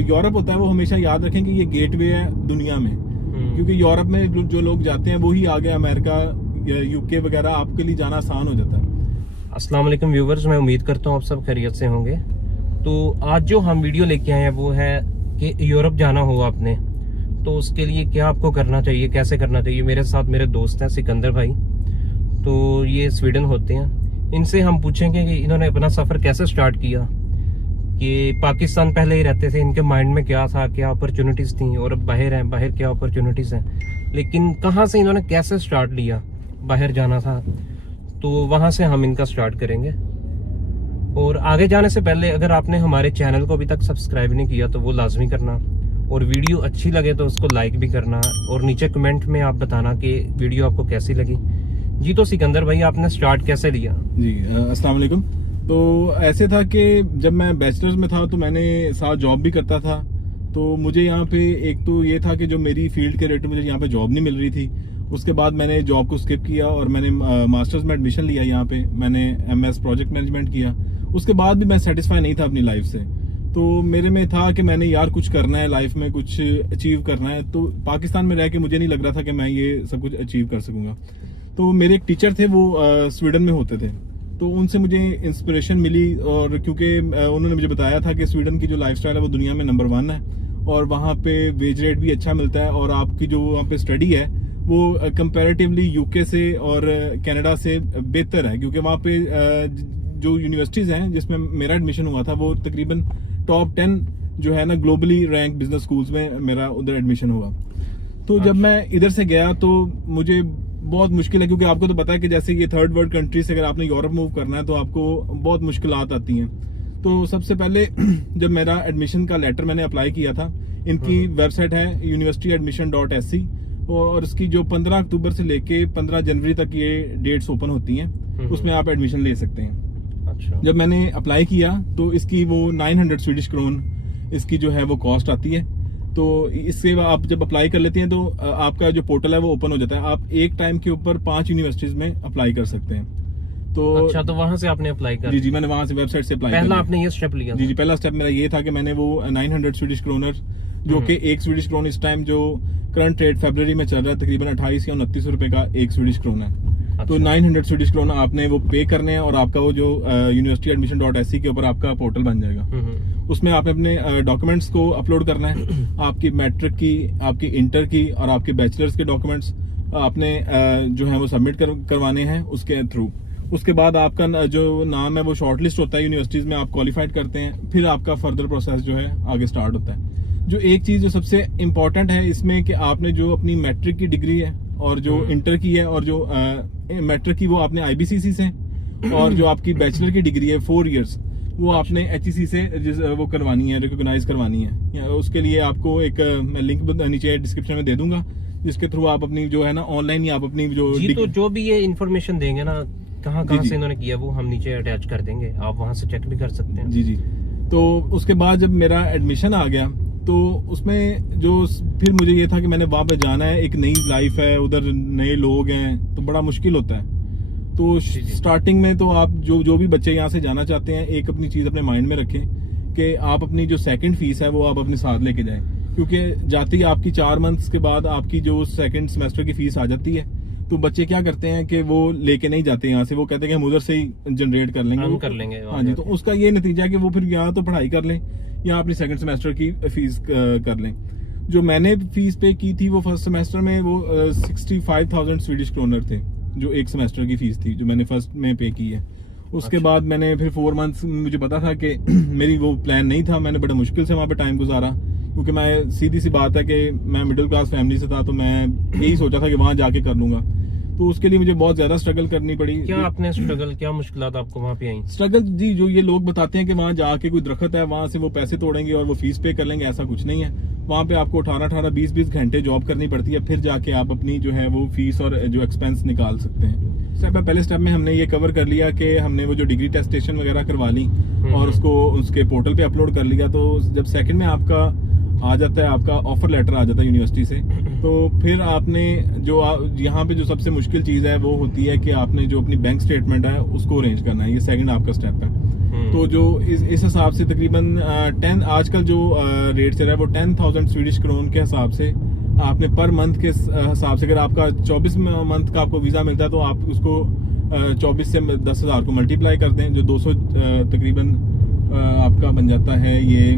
Europe होता है वो हमेशा याद रखें कि ये गेटवे है दुनिया में, क्योंकि यूरोप में जो लोग जाते हैं वो ही आगे अमेरिका यूके वगैरह आपके लिए जाना आसान हो जाता है। अस्सलाम वालेकुम व्यूवर्स, मैं उम्मीद करता हूँ आप सब खैरियत से होंगे। तो आज जो हम वीडियो लेके आए हैं वो है कि यूरोप जाना होगा आपने, तो उसके लिए क्या आपको करना चाहिए, कैसे करना चाहिए। मेरे साथ मेरे दोस्त हैं सिकंदर भाई, तो ये स्वीडन होते हैं। इनसे हम पूछेंगे कि इन्होंने अपना सफ़र कैसे स्टार्ट किया, कि पाकिस्तान पहले ही रहते थे, इनके माइंड में क्या था, क्या अपॉर्चुनिटीज़ थी, और अब बाहर हैं, बाहर क्या अपॉर्चुनिटीज़ हैं, लेकिन कहाँ से इन्होंने कैसे स्टार्ट लिया, बाहर जाना था, तो वहाँ से हम इनका स्टार्ट करेंगे। और आगे जाने से पहले अगर आपने हमारे चैनल को अभी तक सब्सक्राइब नहीं किया तो वो लाजमी करना, और वीडियो अच्छी लगे तो उसको लाइक भी करना, और नीचे कमेंट में आप बताना कि वीडियो आपको कैसी लगी। जी, तो सिकंदर भाई आपने स्टार्ट कैसे लिया? जी अस्सलाम वालेकुम। तो ऐसे था कि जब मैं बैचलर्स में था तो मैंने साथ जॉब भी करता था, तो मुझे यहाँ पे एक तो ये था कि जो मेरी फील्ड के रिलेटेड मुझे यहाँ पे जॉब नहीं मिल रही थी। उसके बाद मैंने जॉब को स्किप किया और मैंने मास्टर्स में एडमिशन लिया। यहाँ पे मैंने MS प्रोजेक्ट मैनेजमेंट किया। उसके बाद भी मैं सेटिस्फाई नहीं था अपनी लाइफ से, तो मेरे में था कि मैंने यार कुछ करना है लाइफ में, कुछ अचीव करना है। तो पाकिस्तान में रह के मुझे नहीं लग रहा था कि मैं ये सब कुछ अचीव कर सकूंगा। तो मेरे एक टीचर थे, वो स्वीडन में होते थे, तो उनसे मुझे इंस्पिरेशन मिली, और क्योंकि उन्होंने मुझे बताया था कि स्वीडन की जो लाइफस्टाइल है वो दुनिया में नंबर 1 है, और वहाँ पे वेज रेट भी अच्छा मिलता है, और आपकी जो वहाँ पे स्टडी है वो कंपैरेटिवली यूके से और कनाडा से बेहतर है, क्योंकि वहाँ पे जो यूनिवर्सिटीज़ हैं जिसमें मेरा एडमिशन हुआ था वो तकरीबन टॉप 10 जो है ना ग्लोबली रैंक बिजनेस स्कूल्स में मेरा उधर एडमिशन हुआ। तो जब मैं इधर से गया तो मुझे बहुत मुश्किल है, क्योंकि आपको तो पता है कि जैसे ये थर्ड वर्ल्ड कंट्री से अगर आपने यूरोप मूव करना है तो आपको बहुत मुश्किलात आती हैं। तो सबसे पहले जब मेरा एडमिशन का लेटर मैंने अप्लाई किया था, इनकी वेबसाइट है universityadmission.sc, और इसकी जो 15 अक्टूबर से लेके 15 जनवरी तक ये डेट्स ओपन होती हैं, उसमें आप एडमिशन ले सकते हैं। अच्छा। जब मैंने अप्लाई किया तो इसकी वो 900 स्वीडिश क्रोन इसकी जो है वो कॉस्ट आती है। तो इससे आप जब अप्लाई कर लेते हैं तो आपका जो पोर्टल है वो ओपन हो जाता है। आप एक टाइम के ऊपर 5 यूनिवर्सिटीज में अप्लाई कर सकते हैं। तो अच्छा, तो वहां से आपने अप्लाई कर? जी, मैंने वहां से वेबसाइट से अप्लाई पहला आपने ये स्टेप लिया? जी, पहला स्टेप मेरा ये था कि मैंने वो 900 स्वीडिश क्रोनर, जो कि एक स्वीडिश क्रोन इस टाइम जो करंट रेट फरवरी में चल रहा है तकरीबन 28 या 29 रुपए का एक स्वीडिश क्रोन है। अच्छा। तो 900 स्वीडिश क्रोन आपने वो पे करने हैं, और आपका वो जो universityadmission.sc के ऊपर आपका पोर्टल बन जाएगा। उसमें आपने अपने डॉक्यूमेंट्स को अपलोड करना है, आपकी मैट्रिक की, आपकी इंटर की और आपके बैचलर्स के डॉक्यूमेंट्स आपने जो है वो सबमिट करवाने हैं उसके थ्रू। उसके बाद आपका जो नाम है वो शॉर्टलिस्ट होता है यूनिवर्सिटीज में, आप क्वालिफाइड करते हैं, फिर आपका फर्दर प्रोसेस जो है आगे स्टार्ट होता है। जो एक चीज जो सबसे इम्पोर्टेंट है इसमें कि आपने जो अपनी मैट्रिक की डिग्री है और जो इंटर की है, और जो मैट्रिक की वो आपने IBCC से, और जो आपकी बैचलर की डिग्री है 4 इयर्स वो आपने HEC से वो करवानी है, रिकॉग्नाइज करवानी है। उसके लिए आपको एक मैं लिंक नीचे डिस्क्रिप्शन में दे दूंगा, जिसके थ्रू आप अपनी जो है ना ऑनलाइन ही आप अपनी जो तो जो भी ये इन्फॉर्मेशन देंगे ना, कहाँ से इन्होंने किया, वो हम नीचे अटैच कर देंगे, आप वहां से चेक भी कर सकते हैं। जी। तो उसके बाद जब मेरा एडमिशन आ गया तो उसमें जो फिर मुझे ये था कि मैंने वहां पे जाना है, एक नई लाइफ है, उधर नए लोग हैं, तो बड़ा मुश्किल होता है। तो स्टार्टिंग में तो आप जो भी बच्चे यहाँ से जाना चाहते हैं, एक अपनी चीज अपने माइंड में रखें कि आप अपनी जो सेकंड फीस है वो आप अपने साथ लेके जाएं, क्योंकि जाते ही आपकी 4 मंथ्स के बाद आपकी जो सेकंड सेमेस्टर की फीस आ जाती है। तो बच्चे क्या करते हैं कि वो लेके नहीं जाते यहाँ से, वो कहते हैं कि हम उधर से ही जनरेट कर लेंगे, हाँ जी। तो उसका ये नतीजा है कि वो फिर यहाँ तो पढ़ाई कर लें या अपनी सेकंड सेमेस्टर की फीस कर लें। जो मैंने फीस पे की थी वो फर्स्ट सेमेस्टर में वो 65,000 स्वीडिश क्रोनर थे, जो एक सेमेस्टर की फीस थी जो मैंने फर्स्ट में पे की है। उसके बाद मैंने फिर 4 मंथ्स, मुझे पता था कि मेरी वो प्लान नहीं था, मैंने बड़ा मुश्किल से वहाँ पे टाइम गुजारा, क्योंकि मैं सीधी सी बात है कि मैं मिडिल क्लास फैमिली से था, तो मैं यही सोचा था कि वहाँ जाके कर लूंगा। तो उसके लिए मुझे बहुत ज्यादा स्ट्रगल करनी पड़ी। क्या आपने स्ट्रगल, क्या मुश्किलात आपको वहाँ पे आई? स्ट्रगल जी, जो ये लोग बताते हैं कि वहाँ जाके कोई दरख्त है वहाँ से वो पैसे तोड़ेंगे और वो फीस पे कर लेंगे, ऐसा कुछ नहीं है। वहाँ पे आपको 18-18, 20-20 घंटे जॉब करनी पड़ती है, फिर जाके आप अपनी जो है वो फीस और जो एक्सपेंस निकाल सकते हैं। पहले स्टेप में हमने ये कवर कर लिया कि हमने वो जो डिग्री टेस्टेशन वगैरह करवा ली और उसको उसके पोर्टल पे अपलोड कर लिया। तो जब सेकंड में आपका आ जाता है, आपका ऑफर लेटर आ जाता है यूनिवर्सिटी से, तो फिर आपने जो यहाँ पे जो सबसे मुश्किल चीज़ है वो होती है कि आपने जो अपनी बैंक स्टेटमेंट है उसको अरेंज करना है। ये सेकंड आपका स्टेप है। तो जो इस हिसाब से तकरीबन 10 आजकल जो रेट चल रहा है वो 10,000 स्वीडिश क्रोन के हिसाब से आपने पर मंथ के हिसाब से, अगर आपका 24 मंथ का आपको वीज़ा मिलता है तो आप उसको 24 से 10,000 को मल्टीप्लाई करते हैं, जो 200 तकरीबन आपका बन जाता है ये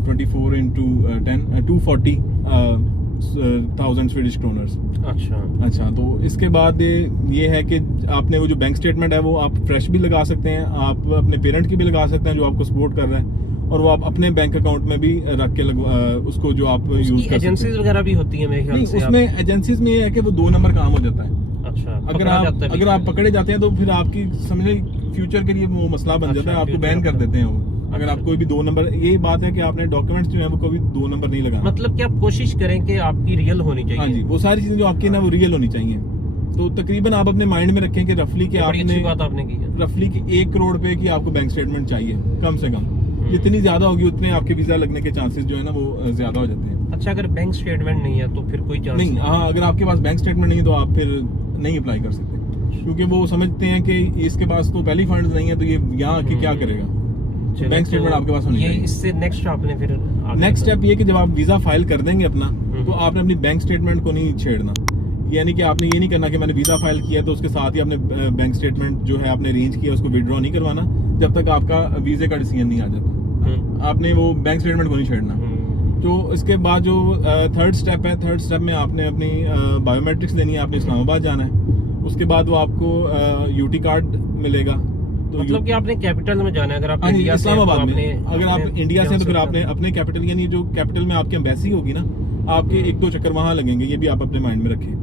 24 इंटू 10 240,000 स्वीडिश क्रोनर्स। अच्छा, तो इसके बाद ये है कि आपने वो जो बैंक स्टेटमेंट है वो आप फ्रेश भी लगा सकते हैं, आप अपने पेरेंट की भी लगा सकते हैं जो आपको सपोर्ट कर रहा है, और वो आप अपने बैंक अकाउंट में भी रख के उसको जो आप यूज कर सकते हैं। एजेंसीज वगैरह भी होती है मेरे ख्याल से? उसमें एजेंसीज में ये है कि वो 2 नंबर काम हो जाता है। अच्छा, अगर आप पकड़े जाते हैं तो फिर आपकी समझे फ्यूचर के लिए वो मसला बन जाता है, आपको बैन कर देते हैं वो। अगर आप कोई भी 2 नंबर, यही बात है कि आपने डॉक्यूमेंट्स जो है वो कभी 2 नंबर नहीं लगाना। मतलब कि आप कोशिश करें कि आपकी रियल होनी चाहिए। हाँ जी, वो सारी चीजें जो आपकी ना वो रियल होनी चाहिए। तो तकरीबन आप अपने माइंड में रखें कि रफली कि आपने की है रफली कि 1 करोड़ रुपए की आपको बैंक स्टेटमेंट चाहिए कम से कम। जितनी ज्यादा होगी उतने आपके वीजा लगने के चांसेस जो है ना वो ज्यादा हो जाते हैं। अच्छा, अगर बैंक स्टेटमेंट नहीं है तो फिर कोई चांस नहीं? हाँ, अगर आपके पास बैंक स्टेटमेंट नहीं है तो आप फिर नहीं अप्लाई कर सकते, क्योंकि वो समझते हैं कि इसके पास तो पहली फंड नहीं है तो ये यहाँ आके क्या करेगा। बैंक स्टेटमेंट आपके पास होनी चाहिए। इससे नेक्स्ट आपने फिर नेक्स्ट स्टेप ये कि जब आप वीजा फाइल कर देंगे अपना, तो आपने अपनी बैंक स्टेटमेंट को नहीं छेड़ना। यानी कि आपने ये नहीं करना कि मैंने वीजा फाइल किया तो उसके साथ ही आपने बैंक स्टेटमेंट जो है आपने अरेंज किया उसको विड्रॉ नहीं करवाना जब तक आपका वीजे का डिसीजन नहीं आ जाता। आपने वो बैंक स्टेटमेंट को नहीं छेड़ना। तो इसके बाद जो थर्ड स्टेप है, थर्ड स्टेप में आपने अपनी बायोमेट्रिक्स देनी है, आपने इस्लामाबाद जाना है। उसके बाद वो आपको यूटी कार्ड मिलेगा। तो मतलब कि आपने कैपिटल में जाना है। अगर आप इंडिया से इस्लामाबाद में, अगर आप इंडिया से तो फिर आपने अपने अपने कैपिटल, यानी जो कैपिटल में आपकी एम्बेसी होगी ना, आपके 1-2 चक्कर वहां लगेंगे, ये भी आप अपने माइंड में रखें।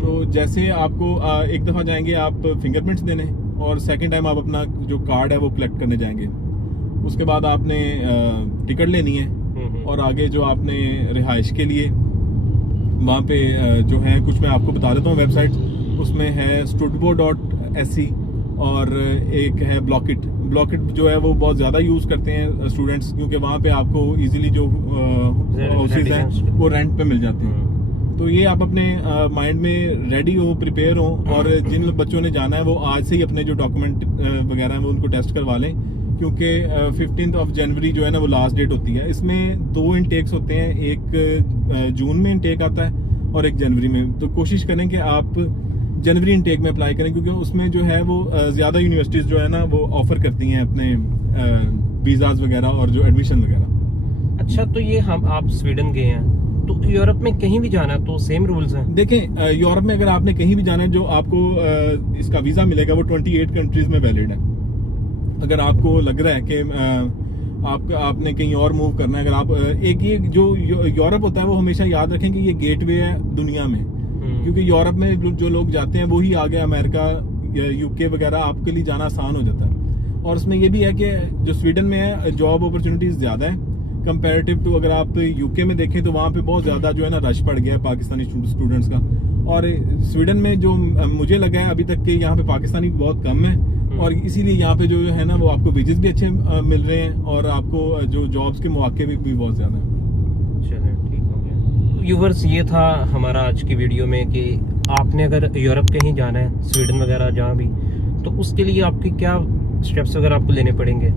तो जैसे आपको एक दफा जाएंगे आप फिंगरप्रिंट्स देने, और सेकंड टाइम आप अपना जो कार्ड है वो कलेक्ट करने जाएंगे। उसके बाद आपने टिकट लेनी है, और आगे जो आपने रिहाइश के लिए वहाँ पे जो है कुछ मैं आपको बता देता हूँ वेबसाइट, उसमें है studbo.se और एक है ब्लॉकिट जो है वो बहुत ज़्यादा यूज़ करते हैं स्टूडेंट्स, क्योंकि वहाँ पे आपको इजीली जो हाउसेज हैं वो रेंट पे मिल जाते हैं। तो ये आप अपने माइंड में रेडी हो, प्रिपेयर हो, और जिन बच्चों ने जाना है वो आज से ही अपने जो डॉक्यूमेंट वगैरह हैं वो उनको टेस्ट करवा लें, क्योंकि 15 जनवरी जो है ना वो लास्ट डेट होती है। इसमें 2 इनटेक्स होते हैं, एक जून में इनटेक आता है और एक जनवरी में। तो कोशिश करें कि आप जनवरी इनटेक में अप्लाई करें, क्योंकि उसमें जो है वो ज़्यादा यूनिवर्सिटीज़ जो है ना वो ऑफर करती हैं अपने वीज़ाज वगैरह और जो एडमिशन वगैरह। अच्छा, तो ये आप स्वीडन गए हैं, तो यूरोप में कहीं भी जाना तो सेम रूल्स हैं? देखें, यूरोप में अगर आपने कहीं भी जाना है, जो आपको इसका वीज़ा मिलेगा वो 28 कंट्रीज में वैलिड है। अगर आपको लग रहा है कि आपने कहीं और मूव करना है, अगर आप एक ये जो यूरोप होता है वो हमेशा याद रखें कि ये गेटवे है दुनिया में, क्योंकि यूरोप में जो लोग जाते हैं वही आगे अमेरिका, यूके वगैरह आपके लिए जाना आसान हो जाता है। और उसमें ये भी है कि जो स्वीडन में है जॉब अपॉर्चुनिटीज ज़्यादा है कंपैरेटिव टू, अगर आप यूके में देखें तो वहाँ पे बहुत ज़्यादा जो है ना रश पड़ गया है पाकिस्तानी स्टूडेंट्स का। और स्वीडन में जो मुझे लगा है अभी तक कि यहाँ पे पाकिस्तानी बहुत कम है, और इसीलिए यहाँ पे जो है ना वो आपको वेजेस भी अच्छे मिल रहे हैं, और आपको जो जॉब्स के मौके भी बहुत ज़्यादा हैं। चलिए, ठीक हो गया। व्यूवर्स, ये था हमारा आज की वीडियो में कि आपने अगर यूरोप कहीं जाना है, स्वीडन वगैरह जहाँ भी, तो उसके लिए आपके क्या स्टेप्स वगैरह आपको लेने पड़ेंगे,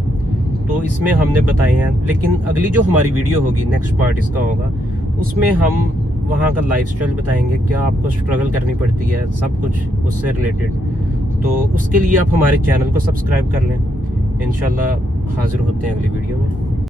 तो इसमें हमने बताए हैं। लेकिन अगली जो हमारी वीडियो होगी, नेक्स्ट पार्ट इसका होगा, उसमें हम वहाँ का लाइफस्टाइल बताएंगे, क्या आपको स्ट्रगल करनी पड़ती है, सब कुछ उससे रिलेटेड। तो उसके लिए आप हमारे चैनल को सब्सक्राइब कर लें। इंशाल्लाह हाजिर होते हैं अगली वीडियो में।